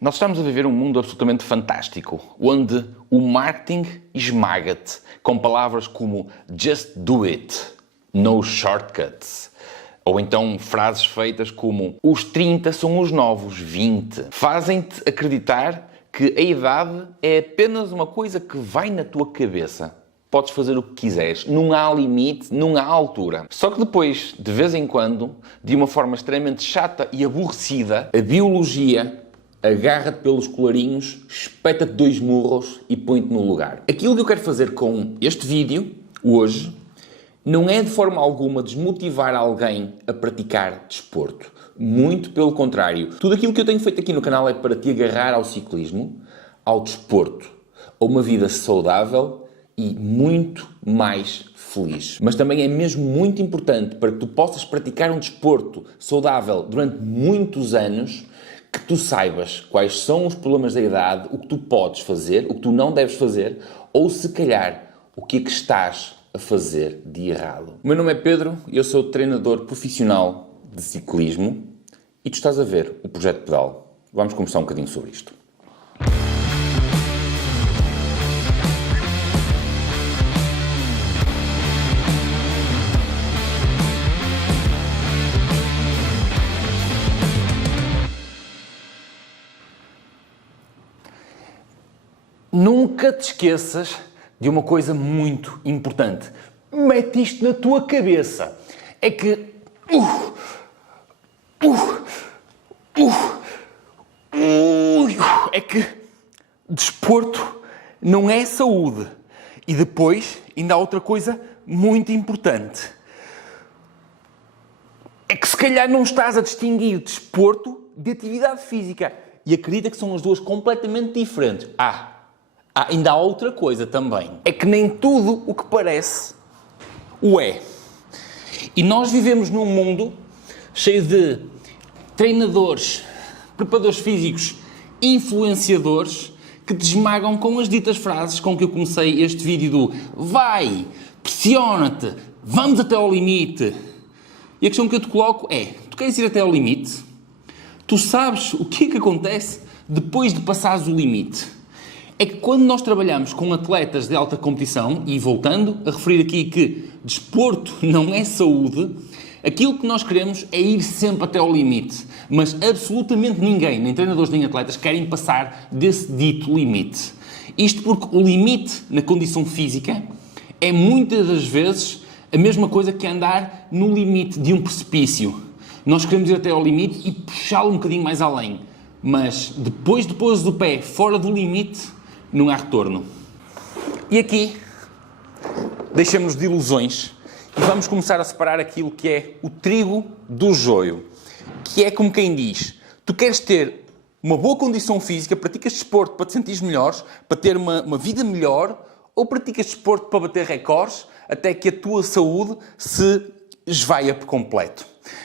Nós estamos a viver um mundo absolutamente fantástico, onde o marketing esmaga-te com palavras como "just do it", "no shortcuts", ou então frases feitas como "os 30 são os novos 20". Fazem-te acreditar que a idade é apenas uma coisa que vai na tua cabeça. Podes fazer o que quiseres, não há limite, não há altura. Só que depois, de vez em quando, de uma forma extremamente chata e aborrecida, a biologia agarra-te pelos colarinhos, espeta-te 2 murros e põe-te no lugar. Aquilo que eu quero fazer com este vídeo, hoje, não é de forma alguma desmotivar alguém a praticar desporto. Muito pelo contrário. Tudo aquilo que eu tenho feito aqui no canal é para te agarrar ao ciclismo, ao desporto, a uma vida saudável e muito mais feliz. Mas também é mesmo muito importante para que tu possas praticar um desporto saudável durante muitos anos, que tu saibas quais são os problemas da idade, o que tu podes fazer, o que tu não deves fazer, ou se calhar, o que é que estás a fazer de errado. O meu nome é Pedro e eu sou treinador profissional de ciclismo e tu estás a ver o Projeto Pedal. Vamos conversar um bocadinho sobre isto. Nunca te esqueças de uma coisa muito importante. Mete isto na tua cabeça. É que... é que desporto não é saúde. E depois, ainda há outra coisa muito importante. É que se calhar não estás a distinguir desporto de atividade física. E acredita que são as duas completamente diferentes. Ainda há outra coisa também. É que nem tudo o que parece o é. E nós vivemos num mundo cheio de treinadores, preparadores físicos, influenciadores que te esmagam com as ditas frases com que eu comecei este vídeo do vai, pressiona-te, vamos até ao limite. E a questão que eu te coloco é, tu queres ir até ao limite? Tu sabes o que é que acontece depois de passares o limite? É que quando nós trabalhamos com atletas de alta competição, e voltando a referir aqui que desporto não é saúde, aquilo que nós queremos é ir sempre até ao limite. Mas absolutamente ninguém, nem treinadores nem atletas, querem passar desse dito limite. Isto porque o limite na condição física é muitas das vezes a mesma coisa que andar no limite de um precipício. Nós queremos ir até ao limite e puxá-lo um bocadinho mais além. Mas depois de pôr o pé fora do limite, não há retorno. E aqui, deixamos de ilusões e vamos começar a separar aquilo que é o trigo do joio. Que é como quem diz, tu queres ter uma boa condição física, praticas desporto para te sentires melhores, para ter uma vida melhor, ou praticas desporto para bater recordes, até que a tua saúde se esvaia por completo.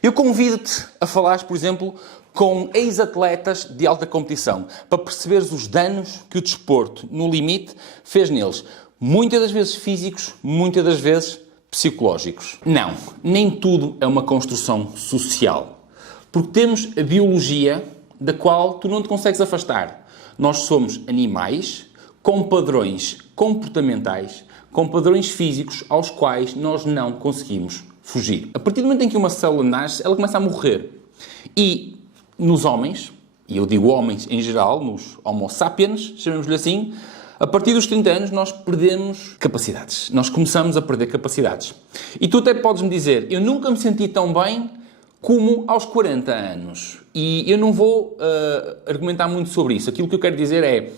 Eu convido-te a falares, por exemplo, com ex-atletas de alta competição, para perceberes os danos que o desporto, no limite, fez neles. Muitas das vezes físicos, muitas das vezes psicológicos. Não, nem tudo é uma construção social. Porque temos a biologia da qual tu não te consegues afastar. Nós somos animais com padrões comportamentais, com padrões físicos aos quais nós não conseguimos fugir. A partir do momento em que uma célula nasce, ela começa a morrer. E nos homens, e eu digo homens em geral, nos homo sapiens, chamemos-lhe assim, a partir dos 30 anos nós perdemos capacidades. Nós começamos a perder capacidades. E tu até podes-me dizer, eu nunca me senti tão bem como aos 40 anos. E eu não vou argumentar muito sobre isso. Aquilo que eu quero dizer é,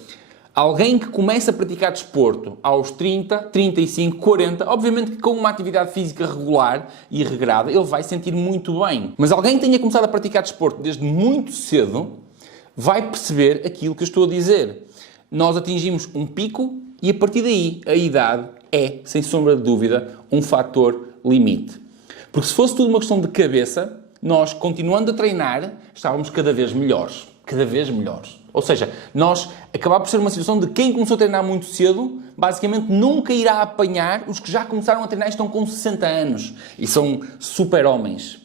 alguém que começa a praticar desporto aos 30, 35, 40, obviamente que com uma atividade física regular e regrada, ele vai sentir muito bem. Mas alguém que tenha começado a praticar desporto desde muito cedo, vai perceber aquilo que eu estou a dizer. Nós atingimos um pico e a partir daí a idade é, sem sombra de dúvida, um fator limite. Porque se fosse tudo uma questão de cabeça, nós, continuando a treinar, estávamos cada vez melhores. Cada vez melhores. Ou seja, nós acabamos por ser uma situação de quem começou a treinar muito cedo, basicamente nunca irá apanhar os que já começaram a treinar e estão com 60 anos. E são super-homens.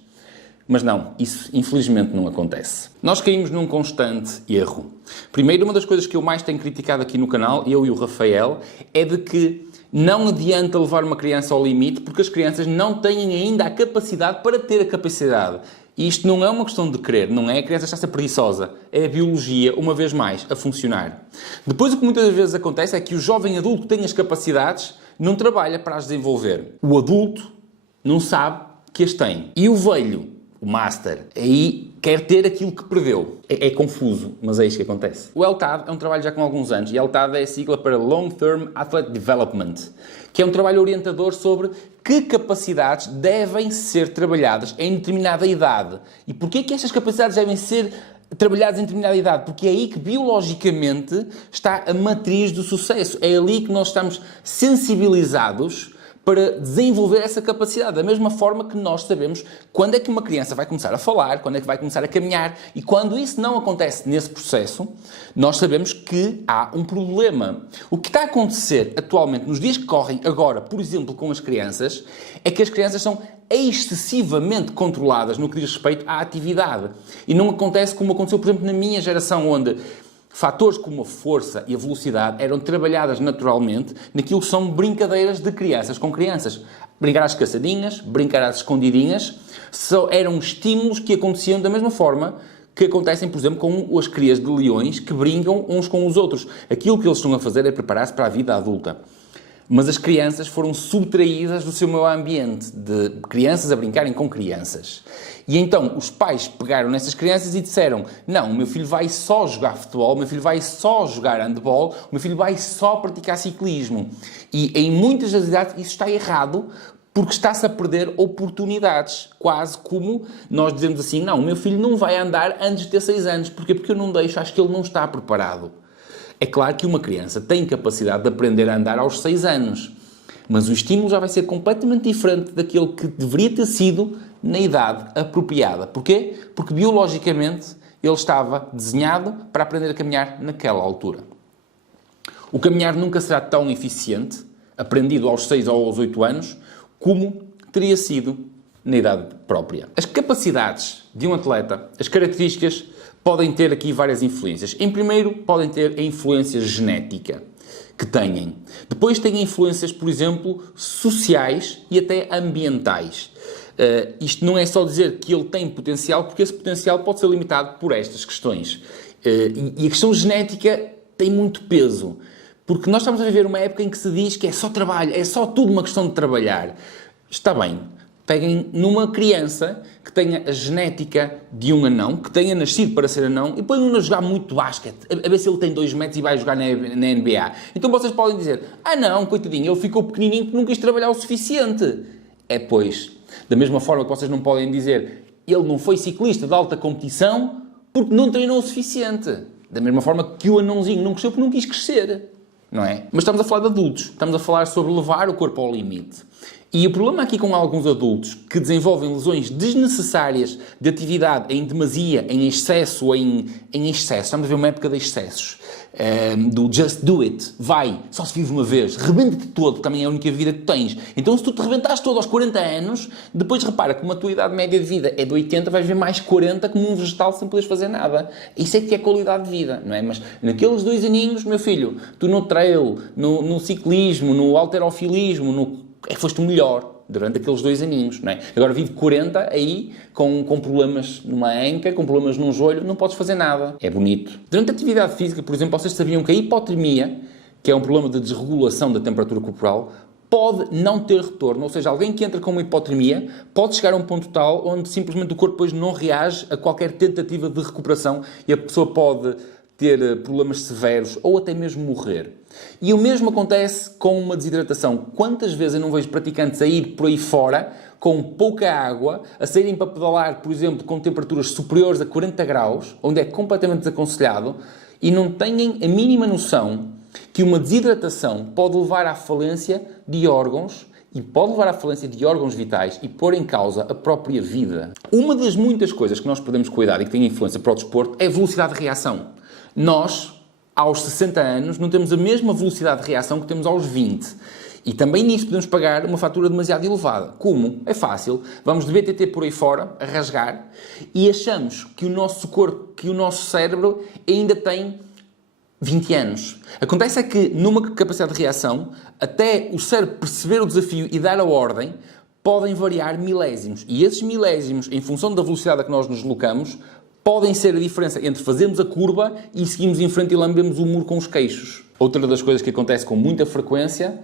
Mas não, isso infelizmente não acontece. Nós caímos num constante erro. Primeiro, uma das coisas que eu mais tenho criticado aqui no canal, eu e o Rafael, é de que não adianta levar uma criança ao limite porque as crianças não têm ainda a capacidade para ter a capacidade. E isto não é uma questão de querer, não é a criança está a ser preguiçosa, é a biologia, uma vez mais, a funcionar. Depois o que muitas vezes acontece é que o jovem adulto que tem as capacidades não trabalha para as desenvolver. O adulto não sabe que as tem. E o velho, o master, aí quer ter aquilo que perdeu. É confuso, mas é isto que acontece. O LTAD é um trabalho já com alguns anos, e LTAD é a sigla para Long Term Athlete Development, que é um trabalho orientador sobre que capacidades devem ser trabalhadas em determinada idade. E porquê que estas capacidades devem ser trabalhadas em determinada idade? Porque é aí que biologicamente está a matriz do sucesso. É ali que nós estamos sensibilizados para desenvolver essa capacidade. Da mesma forma que nós sabemos quando é que uma criança vai começar a falar, quando é que vai começar a caminhar. E quando isso não acontece nesse processo, nós sabemos que há um problema. O que está a acontecer atualmente, nos dias que correm agora, por exemplo, com as crianças, é que as crianças são excessivamente controladas no que diz respeito à atividade. E não acontece como aconteceu, por exemplo, na minha geração, onde fatores como a força e a velocidade eram trabalhadas naturalmente naquilo que são brincadeiras de crianças com crianças. Brincar às caçadinhas, brincar às escondidinhas, eram estímulos que aconteciam da mesma forma que acontecem, por exemplo, com as crias de leões que brincam uns com os outros. Aquilo que eles estão a fazer é preparar-se para a vida adulta. Mas as crianças foram subtraídas do seu meio ambiente, de crianças a brincarem com crianças. E então os pais pegaram nessas crianças e disseram: não, o meu filho vai só jogar futebol, o meu filho vai só jogar handball, o meu filho vai só praticar ciclismo. E em muitas das idades isso está errado, porque está-se a perder oportunidades. Quase como nós dizemos assim: não, o meu filho não vai andar antes de ter 6 anos. Porquê? Porque eu não deixo, acho que ele não está preparado. É claro que uma criança tem capacidade de aprender a andar aos 6 anos, mas o estímulo já vai ser completamente diferente daquele que deveria ter sido na idade apropriada. Porquê? Porque biologicamente ele estava desenhado para aprender a caminhar naquela altura. O caminhar nunca será tão eficiente, aprendido aos 6 ou aos 8 anos, como teria sido na idade própria. As capacidades de um atleta, as características, podem ter aqui várias influências. Em primeiro, podem ter a influência genética que têm. Depois têm influências, por exemplo, sociais e até ambientais. Isto não é só dizer que ele tem potencial, porque esse potencial pode ser limitado por estas questões. E a questão genética tem muito peso, porque nós estamos a viver uma época em que se diz que é só trabalho, é só tudo uma questão de trabalhar. Está bem. Peguem numa criança que tenha a genética de um anão, que tenha nascido para ser anão, e põem-no a jogar muito basquete, a ver se ele tem 2 metros e vai jogar na NBA. Então vocês podem dizer: ah não, coitadinho, ele ficou pequenininho porque não quis trabalhar o suficiente. Pois, da mesma forma que vocês não podem dizer: ele não foi ciclista de alta competição porque não treinou o suficiente. Da mesma forma que o anãozinho não cresceu porque não quis crescer. Não é? Mas estamos a falar de adultos. Estamos a falar sobre levar o corpo ao limite. E o problema aqui com alguns adultos que desenvolvem lesões desnecessárias de atividade em demasia, em excesso, em excesso. Estamos a ver uma época de excessos. Do just do it. Vai, só se vive uma vez. Rebenta-te todo, também é a única vida que tens. Então se tu te rebentares todo aos 40 anos, depois repara que uma tua idade média de vida é de 80, vais ver mais 40 como um vegetal sem poderes fazer nada. Isso é que é qualidade de vida, não é? Mas naqueles 2 aninhos, meu filho, tu no trail, no ciclismo, no halterofilismo, foste o melhor durante aqueles 2 aninhos, não é? Agora vive 40 aí com problemas numa anca, com problemas num joelho, não podes fazer nada. É bonito. Durante a atividade física, por exemplo, vocês sabiam que a hipotermia, que é um problema de desregulação da temperatura corporal, pode não ter retorno. Ou seja, alguém que entra com uma hipotermia pode chegar a um ponto tal onde simplesmente o corpo depois não reage a qualquer tentativa de recuperação e a pessoa pode ter problemas severos ou até mesmo morrer. E o mesmo acontece com uma desidratação. Quantas vezes eu não vejo praticantes a ir por aí fora com pouca água, a saírem para pedalar, por exemplo, com temperaturas superiores a 40 graus, onde é completamente desaconselhado, e não têm a mínima noção que uma desidratação pode levar à falência de órgãos e pode levar à falência de órgãos vitais e pôr em causa a própria vida. Uma das muitas coisas que nós podemos cuidar e que tem influência para o desporto é a velocidade de reação. Nós, aos 60 anos, não temos a mesma velocidade de reação que temos aos 20. E também nisso podemos pagar uma fatura demasiado elevada. Como? É fácil. Vamos de BTT por aí fora, a rasgar, e achamos que o nosso corpo, que o nosso cérebro ainda tem 20 anos. Acontece é que, numa capacidade de reação, até o cérebro perceber o desafio e dar a ordem, podem variar milésimos. E esses milésimos, em função da velocidade a que nós nos deslocamos, podem ser a diferença entre fazermos a curva e seguirmos em frente e lambemos o muro com os queixos. Outra das coisas que acontece com muita frequência,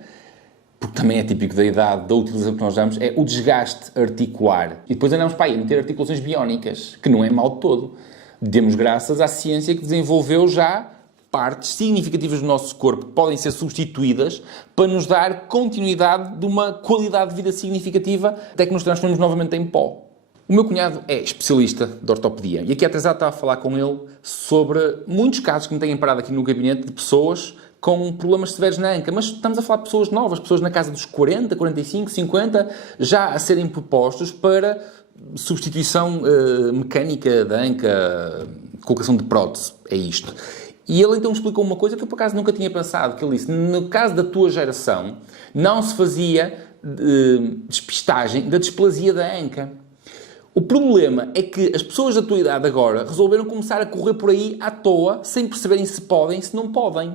porque também é típico da idade, da utilização que nós damos, é o desgaste articular. E depois andamos para aí a meter articulações biónicas, que não é mal de todo. Demos graças à ciência que desenvolveu já partes significativas do nosso corpo que podem ser substituídas para nos dar continuidade de uma qualidade de vida significativa até que nos transformemos novamente em pó. O meu cunhado é especialista de ortopedia e aqui atrasado estava a falar com ele sobre muitos casos que me têm parado aqui no gabinete de pessoas com problemas severos na anca, mas estamos a falar de pessoas novas, pessoas na casa dos 40, 45, 50, já a serem propostos para substituição mecânica da anca, colocação de prótese, é isto. E ele então explicou uma coisa que eu por acaso nunca tinha pensado, que ele disse, no caso da tua geração, não se fazia despistagem da displasia da anca. O problema é que as pessoas da tua idade agora resolveram começar a correr por aí à toa, sem perceberem se podem, se não podem.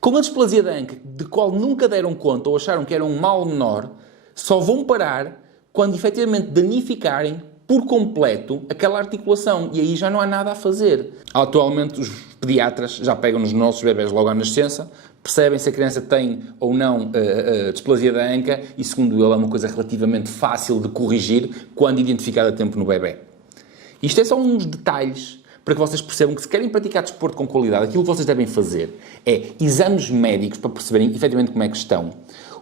Com a displasia da anca, de qual nunca deram conta ou acharam que era um mal menor, só vão parar quando efetivamente danificarem por completo aquela articulação. E aí já não há nada a fazer. Atualmente os pediatras já pegam nos nossos bebés logo à nascença, percebem se a criança tem ou não displasia da anca e, segundo ele, é uma coisa relativamente fácil de corrigir quando identificada a tempo no bebé. Isto é só uns detalhes para que vocês percebam que se querem praticar desporto com qualidade, aquilo que vocês devem fazer é exames médicos para perceberem efetivamente como é que estão.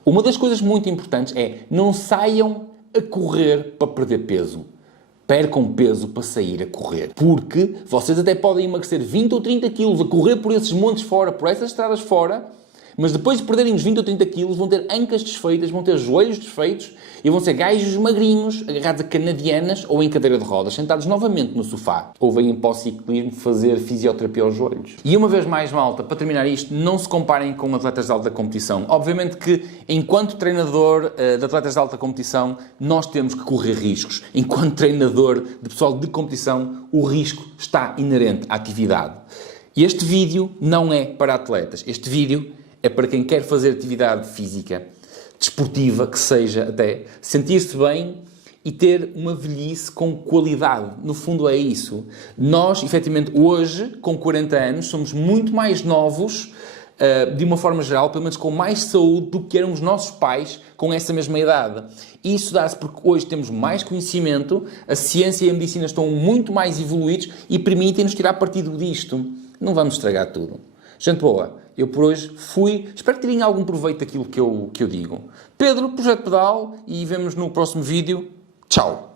Uma das coisas muito importantes é não saiam a correr para perder peso. Percam peso para sair a correr. Porque vocês até podem emagrecer 20 ou 30 quilos a correr por esses montes fora, por essas estradas fora, mas depois de perderem os 20 ou 30 quilos vão ter ancas desfeitas, vão ter joelhos desfeitos e vão ser gajos magrinhos, agarrados a canadianas ou em cadeira de rodas, sentados novamente no sofá. Ou vêm para o ciclismo fazer fisioterapia aos joelhos. E uma vez mais, malta, para terminar isto, não se comparem com atletas de alta competição. Obviamente que, enquanto treinador de atletas de alta competição, nós temos que correr riscos. Enquanto treinador de pessoal de competição, o risco está inerente à atividade. E este vídeo não é para atletas. Este vídeo é para quem quer fazer atividade física, desportiva, que seja até, sentir-se bem e ter uma velhice com qualidade. No fundo é isso. Nós, efetivamente, hoje, com 40 anos, somos muito mais novos, de uma forma geral, pelo menos com mais saúde do que eram os nossos pais com essa mesma idade. E isso dá-se porque hoje temos mais conhecimento, a ciência e a medicina estão muito mais evoluídos e permitem-nos tirar partido disto. Não vamos estragar tudo. Gente boa, eu por hoje fui. Espero que tirem algum proveito daquilo que eu digo. Pedro, Projeto Pedal, e vemos no próximo vídeo. Tchau!